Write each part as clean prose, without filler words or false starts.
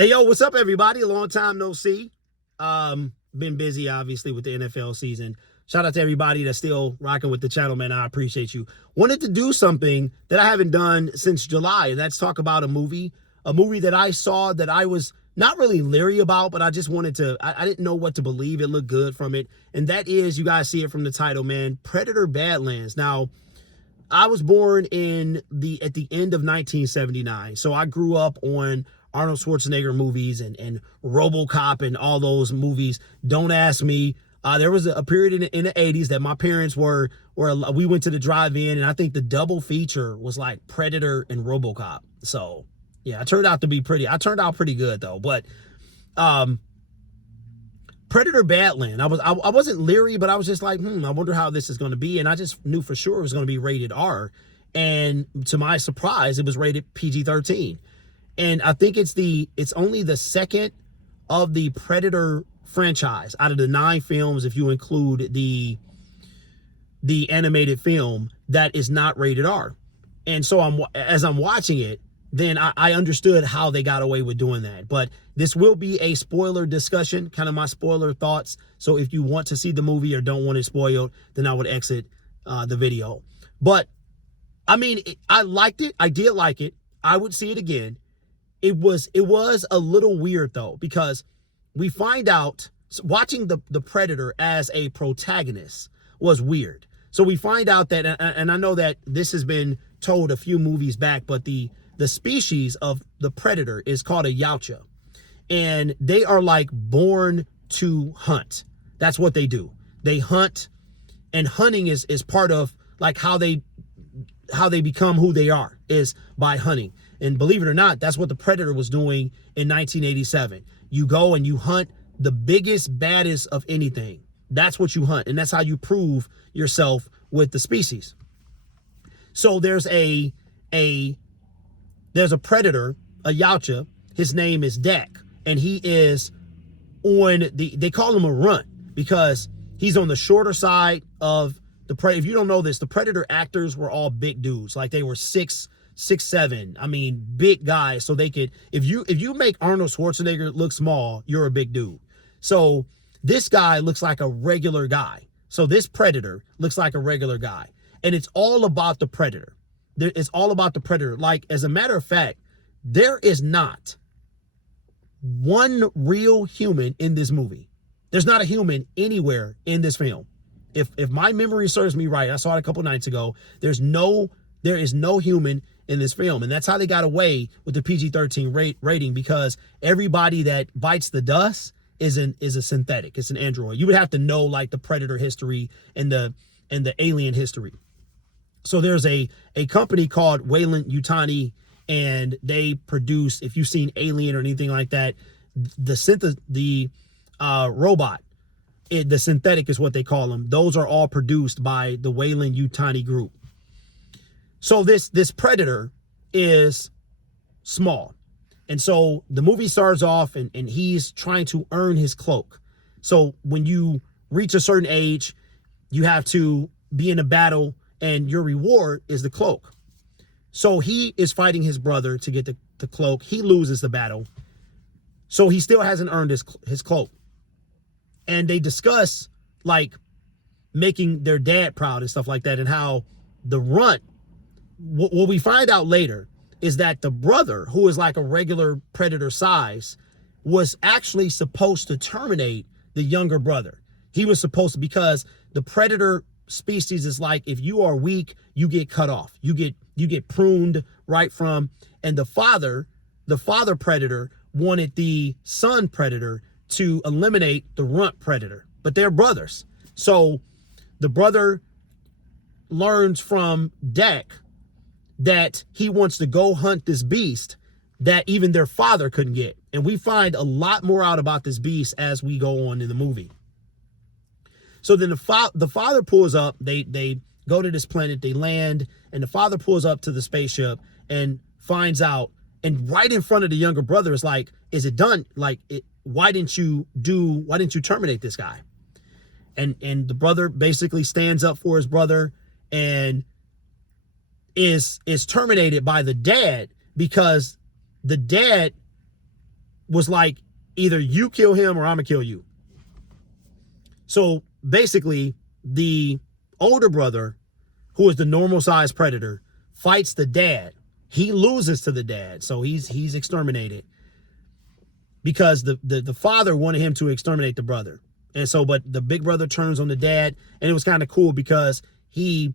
Hey, yo, what's up, everybody? Long time no see. Been busy, obviously, with the NFL season. Shout out to everybody that's still rocking with the channel, man. I appreciate you. Wanted to do something that I haven't done since July, and that's talk about a movie that I saw that I was not really leery about, but I just wanted to, I didn't know what to believe. It looked good from it. And that is, you guys see it from the title, man, Predator Badlands. Now, I was born at the end of 1979. So I grew up on Arnold Schwarzenegger movies and RoboCop and all those movies. Don't ask me. There was a period in the 80s that my parents were we went to the drive-in, and I think the double feature was like Predator and RoboCop. So yeah, I turned out pretty good though. But Predator Badland, I wasn't leery, but I was just like, I wonder how this is going to be. And I just knew for sure it was going to be rated R. And to my surprise, it was rated PG-13. And I think it's only the second of the Predator franchise out of the 9 films, if you include the animated film, that is not rated R. And so as I'm watching it, then I understood how they got away with doing that. But this will be a spoiler discussion, kind of my spoiler thoughts. So if you want to see the movie or don't want it spoiled, then I would exit the video. But I mean, I liked it. I did like it. I would see it again. It was a little weird though, because we find out watching the Predator as a protagonist was weird. So we find out that, and I know that this has been told a few movies back, but the species of the Predator is called a Yautja, and they are like born to hunt. That's what they do. They hunt, and hunting is part of like how they become who they are, is by hunting. And believe it or not, that's what the Predator was doing in 1987. You go and you hunt the biggest, baddest of anything. That's what you hunt, and that's how you prove yourself with the species. So there's a Predator, a Yautja. His name is Dak, and he is they call him a runt because he's on the shorter side of the Predator. If you don't know this, the Predator actors were all big dudes. Like they were 6'7". I mean, big guys. So they could, if you make Arnold Schwarzenegger look small, you're a big dude. So this guy looks like a regular guy. So this Predator looks like a regular guy. And it's all about the Predator. It's all about the Predator. Like, as a matter of fact, there is not one real human in this movie. There's not a human anywhere in this film. If my memory serves me right, I saw it a couple nights ago, there is no human in this film. And that's how they got away with the PG-13 rating, because everybody that bites the dust is a synthetic. It's an android. You would have to know like the Predator history and the alien history. So there's a company called Weyland-Yutani, and they produce, if you've seen Alien or anything like that, the robot, the synthetic is what they call them. Those are all produced by the Weyland-Yutani group. So this Predator is small. And so the movie starts off and he's trying to earn his cloak. So when you reach a certain age, you have to be in a battle, and your reward is the cloak. So he is fighting his brother to get the cloak. He loses the battle. So he still hasn't earned his cloak. And they discuss like making their dad proud and stuff like that, and how the runt, what we find out later is that the brother, who is like a regular Predator size, was actually supposed to terminate the younger brother. He was supposed to, because the Predator species is like, if you are weak, you get cut off. You get pruned right from, and the father Predator wanted the son Predator to eliminate the runt Predator, but they're brothers. So the brother learns from Dak that he wants to go hunt this beast that even their father couldn't get. And we find a lot more out about this beast as we go on in the movie. So then the father pulls up, they go to this planet, they land, and the father pulls up to the spaceship and finds out, and right in front of the younger brother is like, is it done? Like, why didn't you terminate this guy? And the brother basically stands up for his brother and is terminated by the dad, because the dad was like, either you kill him or I'm gonna kill you. So basically, the older brother, who is the normal sized predator, fights the dad. He loses to the dad, so he's exterminated because the father wanted him to exterminate the brother. And so, but the big brother turns on the dad, and it was kind of cool because he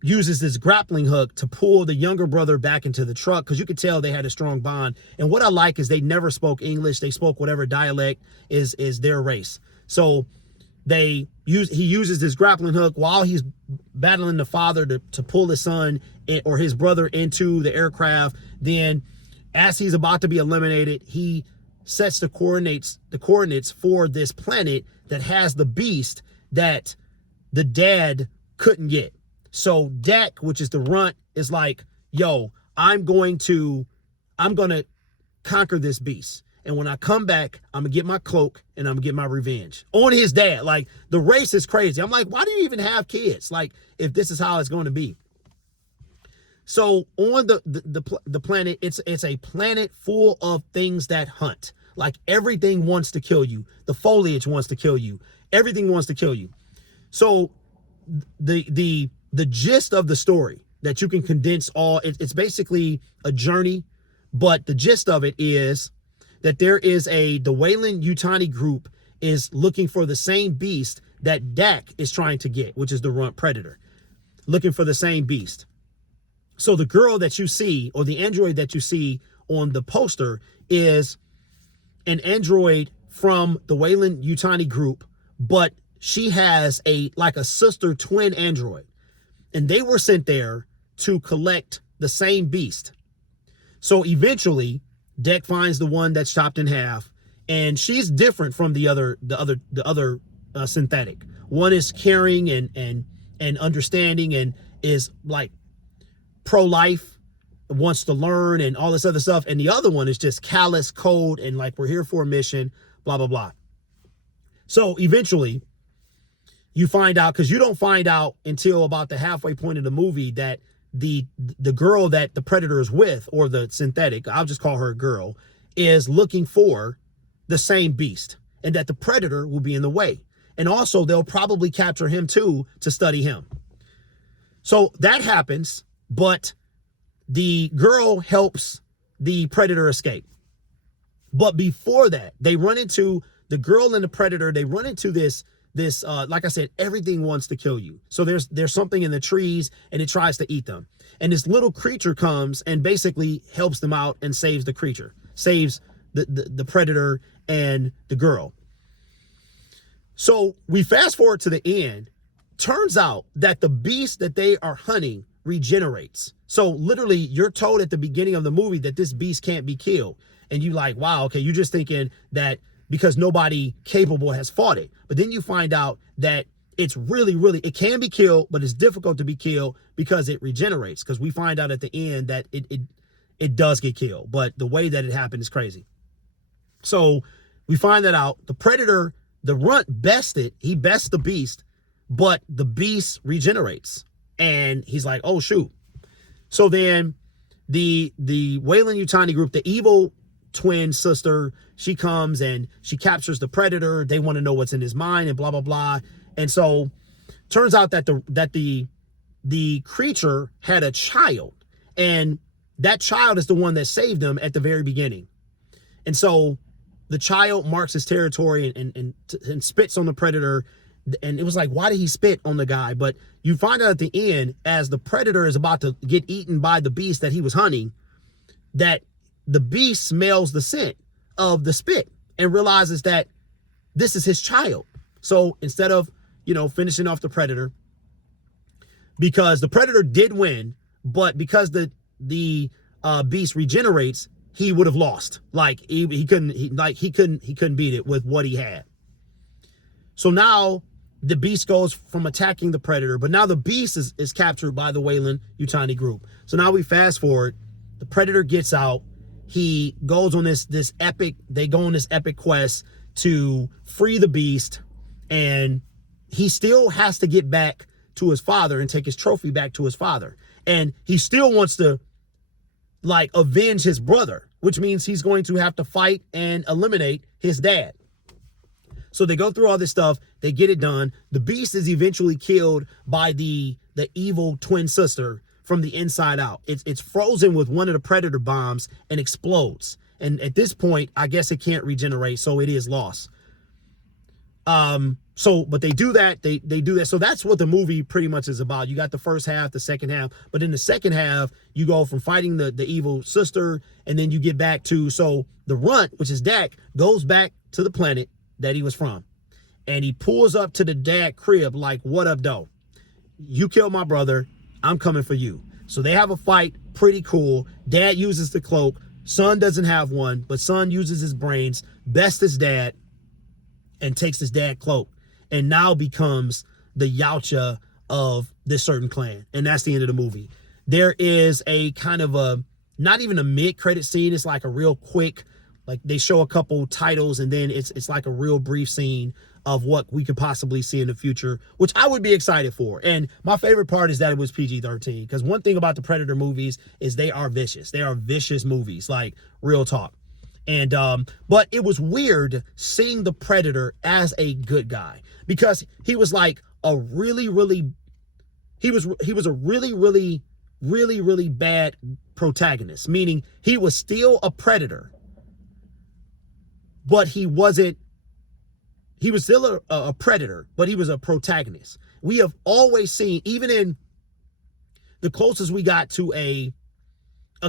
uses this grappling hook to pull the younger brother back into the truck, because you could tell they had a strong bond. And what I like is they never spoke English. They spoke whatever dialect is their race. So he uses this grappling hook while he's battling the father to pull his son or his brother into the aircraft. Then as he's about to be eliminated, he sets the coordinates for this planet that has the beast that the dad couldn't get. So Dak, which is the runt, is like, yo, I'm going to conquer this beast. And when I come back, I'm gonna get my cloak and I'm gonna get my revenge on his dad. Like, the race is crazy. I'm like, why do you even have kids? Like, if this is how it's going to be. So on the planet, it's a planet full of things that hunt. Like, everything wants to kill you. The foliage wants to kill you. Everything wants to kill you. So the gist of the story that you can condense it's basically a journey, but the gist of it is that the Weyland-Yutani group is looking for the same beast that Dak is trying to get, which is the runt predator, looking for the same beast. So the girl that you see, or the android that you see on the poster, is an android from the Weyland-Yutani group, but she has a sister twin android. And they were sent there to collect the same beast. So eventually, Dak finds the one that's chopped in half, and she's different from the other synthetic. One is caring and understanding and is like pro-life, wants to learn and all this other stuff. And the other one is just callous, cold, and like, we're here for a mission, blah, blah, blah. So eventually you find out, because you don't find out until about the halfway point of the movie, that the girl that the predator is with, or the synthetic, I'll just call her a girl, is looking for the same beast, and that the predator will be in the way. And also they'll probably capture him too to study him. So that happens, but the girl helps the predator escape. But before that, they run into the girl and the predator. They run into this, like I said, everything wants to kill you. So there's something in the trees, and it tries to eat them. And this little creature comes and basically helps them out and saves the creature, saves the predator and the girl. So we fast forward to the end. Turns out that the beast that they are hunting regenerates. So literally, you're told at the beginning of the movie that this beast can't be killed. And you like, wow, okay, you're just thinking that because nobody capable has fought it. But then you find out that it's really, it can be killed, but it's difficult to be killed because it regenerates. Because we find out at the end that it does get killed, but the way that it happened is crazy. So we find that out. The predator, the runt, he bests the beast, but the beast regenerates. And he's like, oh, shoot. So then the Weyland-Yutani group, the evil twin sister, she comes and she captures the predator. They want to know what's in his mind and blah, blah, blah. And so turns out that the creature had a child, and that child is the one that saved them at the very beginning. And so the child marks his territory and spits on the predator. And it was like, why did he spit on the guy? But you find out at the end, as the predator is about to get eaten by the beast that he was hunting, that the beast smells the scent of the spit and realizes that this is his child. So instead of, finishing off the predator, because the predator did win, but because the beast regenerates, he would have lost. Like he couldn't beat it with what he had. So now the beast goes from attacking the predator, but now the beast is captured by the Weyland-Yutani group. So now we fast forward, the predator gets out. He goes on this epic quest to free the beast, and he still has to get back to his father and take his trophy back to his father. And he still wants to like avenge his brother, which means he's going to have to fight and eliminate his dad. So they go through all this stuff. They get it done. The Beast is eventually killed by the evil twin sister from the inside out. It's frozen with one of the Predator bombs and explodes. And at this point, I guess it can't regenerate, so it is lost. But they do that. They do that. So that's what the movie pretty much is about. You got the first half, the second half, but in the second half, you go from fighting the evil sister, and then you get back to, so the Runt, which is Dak, goes back to the planet that he was from. And he pulls up to the dad crib like, what up, though? You killed my brother. I'm coming for you. So they have a fight. Pretty cool. Dad uses the cloak. Son doesn't have one, but son uses his brains, bests his dad, and takes his dad cloak, and now becomes the Yautja of this certain clan. And that's the end of the movie. There is a kind of a, not even a mid-credit scene. It's like a real quick, like they show a couple titles, and then it's like a real brief scene of what we could possibly see in the future, which I would be excited for. And my favorite part is that it was PG-13, because one thing about the Predator movies is they are vicious. They are vicious movies, like real talk. And but it was weird seeing the Predator as a good guy, because he was like a really bad protagonist, meaning he was still a predator, but he was still a predator, but he was a protagonist. We have always seen, even in the closest we got to a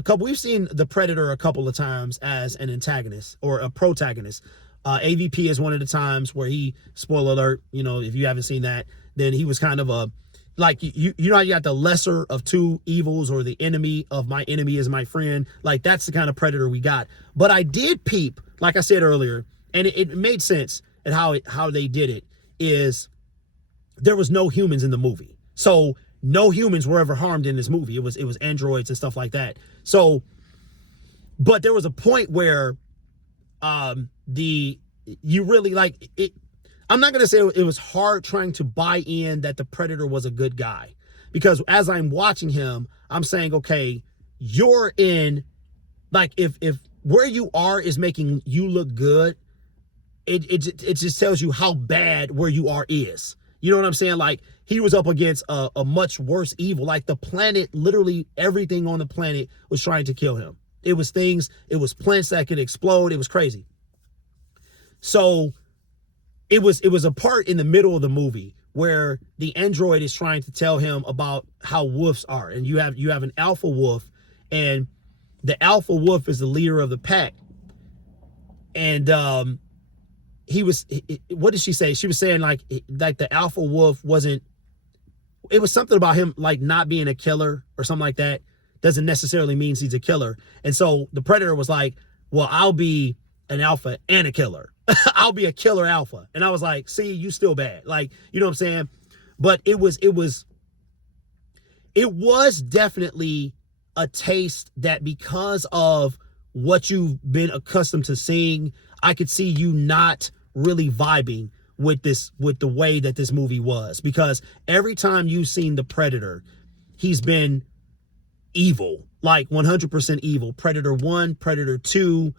couple, we've seen the Predator a couple of times as an antagonist or a protagonist. AVP is one of the times where he, spoiler alert, you know, if you haven't seen that, then he was kind of a, like, you know how you got the lesser of two evils, or the enemy of my enemy is my friend. Like, that's the kind of Predator we got. But I did peep, like I said earlier, and it made sense at how they did it, is there was no humans in the movie. So no humans were ever harmed in this movie. It was androids and stuff like that. So, but there was a point where you really, like, it, I'm not going to say it was hard trying to buy in that the Predator was a good guy, because as I'm watching him, I'm saying, okay, you're in, like, if where you are is making you look good, it just tells you how bad where you are is. You know what I'm saying? Like, he was up against a much worse evil. Like, the planet, literally everything on the planet was trying to kill him. It was things, it was plants that could explode. It was crazy. So it was a part in the middle of the movie where the android is trying to tell him about how wolves are. And you have an alpha wolf, and the alpha wolf is the leader of the pack. And what did she say? She was saying like the alpha wolf wasn't, it was something about him like not being a killer or something like that. Doesn't necessarily mean he's a killer. And so the Predator was like, well, I'll be an alpha and a killer. I'll be a killer alpha. And I was like, see, you still bad. Like, you know what I'm saying? But it was definitely a taste that, because of what you've been accustomed to seeing, I could see you not really vibing with the way that this movie was, because every time you've seen the Predator, he's been evil, like 100% evil. Predator 1, Predator 2,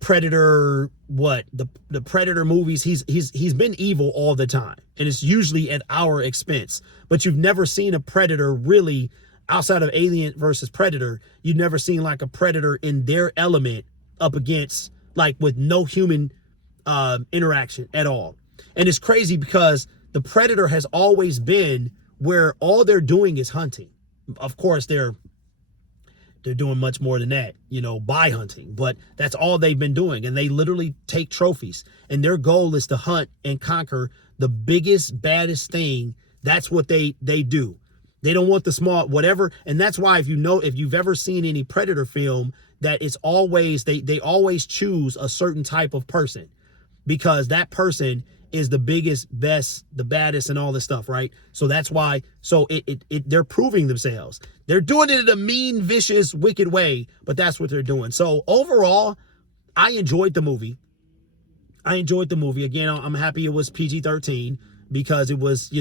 Predator, the Predator movies, he's been evil all the time, and it's usually at our expense. But you've never seen a Predator really, outside of Alien versus Predator, you've never seen like a Predator in their element up against, like, with no human interaction at all. And it's crazy because the Predator has always been where all they're doing is hunting. Of course, they're doing much more than that, by hunting, but that's all they've been doing. And they literally take trophies, and their goal is to hunt and conquer the biggest, baddest thing. That's what they do. They don't want the small whatever. And that's why, if you've ever seen any Predator film, that it's always, they always choose a certain type of person, because that person is the biggest, best, the baddest, and all this stuff, right? So that's why, so they're proving themselves. They're doing it in a mean, vicious, wicked way, but that's what they're doing. So overall, I enjoyed the movie. Again, I'm happy it was PG-13, because it was,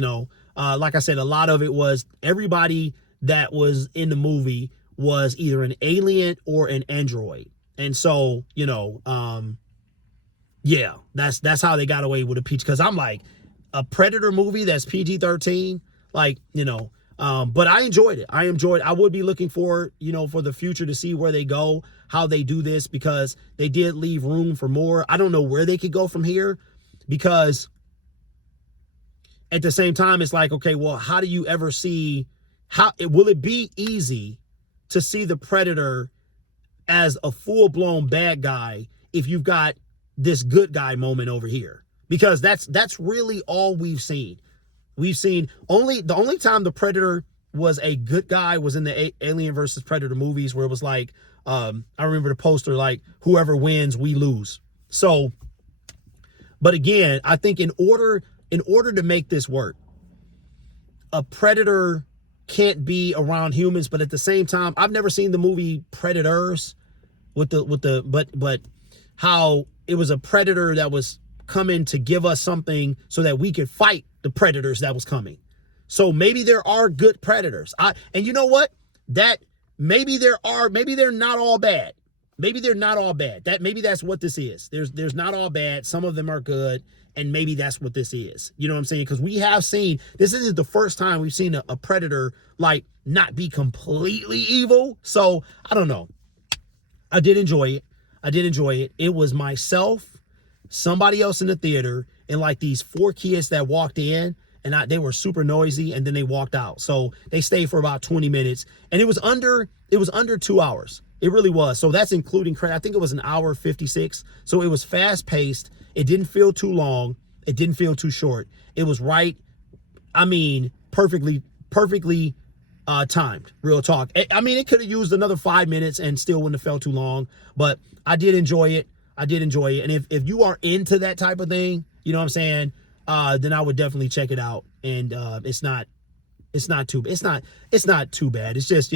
like I said, a lot of it was, everybody that was in the movie was either an alien or an android. And so, yeah, that's how they got away with a PG. Because I'm like, a Predator movie that's PG-13, like, but I enjoyed it. I would be looking for, for the future to see where they go, how they do this, because they did leave room for more. I don't know where they could go from here, because at the same time, it's like, okay, well, how do you ever see, will it be easy to see the Predator as a full-blown bad guy if you've got this good guy moment over here? Because that's really all we've seen. We've seen the only time the Predator was a good guy was in the Alien versus Predator movies, where it was like, I remember the poster, like, whoever wins, we lose. So, but again, I think in order to make this work, a Predator can't be around humans, but at the same time, I've never seen the movie Predators but how it was a predator that was coming to give us something so that we could fight the predators that was coming. So maybe there are good predators. And you know what? That maybe they're not all bad. Maybe they're not all bad. Maybe that's what this is. There's not all bad. Some of them are good. And maybe that's what this is. You know what I'm saying? Because we have seen, this isn't the first time we've seen a predator like not be completely evil. So I don't know. I did enjoy it. It was myself, somebody else in the theater, and like these 4 kids that walked in, and they were super noisy, and then they walked out. So they stayed for about 20 minutes, and it was under 2 hours. It really was. So that's including credit. I think it was 1:56. So it was fast paced. It didn't feel too long. It didn't feel too short. It was right. I mean, perfectly timed. Real talk. I mean, it could have used another 5 minutes and still wouldn't have felt too long, but I did enjoy it. And if you are into that type of thing, you know what I'm saying? Then I would definitely check it out. And it's not too bad. It's just,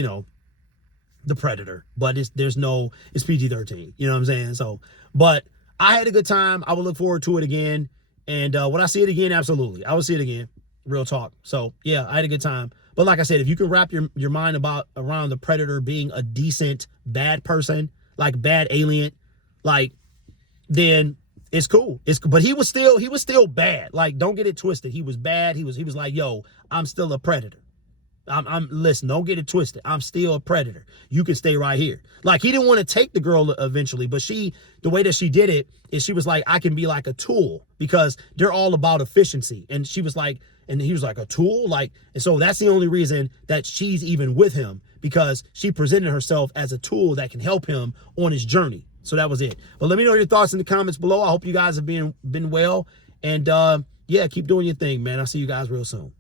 the Predator, but it's PG-13. You know what I'm saying? So, but I had a good time. I will look forward to it again. And when I see it again, absolutely, I will see it again. Real talk. So yeah, I had a good time. But like I said, if you can wrap your mind around the Predator being a decent bad person, like bad alien, like, then it's cool. But he was still bad. Like, don't get it twisted. He was bad. He was like, yo, I'm still a predator. Listen, don't get it twisted. I'm still a predator. You can stay right here. Like, he didn't want to take the girl eventually, but the way that she did it is she was like, I can be like a tool, because they're all about efficiency. And she was like, and he was like, a tool? Like, and so that's the only reason that she's even with him, because she presented herself as a tool that can help him on his journey. So that was it. But let me know your thoughts in the comments below. I hope you guys have been well. And yeah, keep doing your thing, man. I'll see you guys real soon.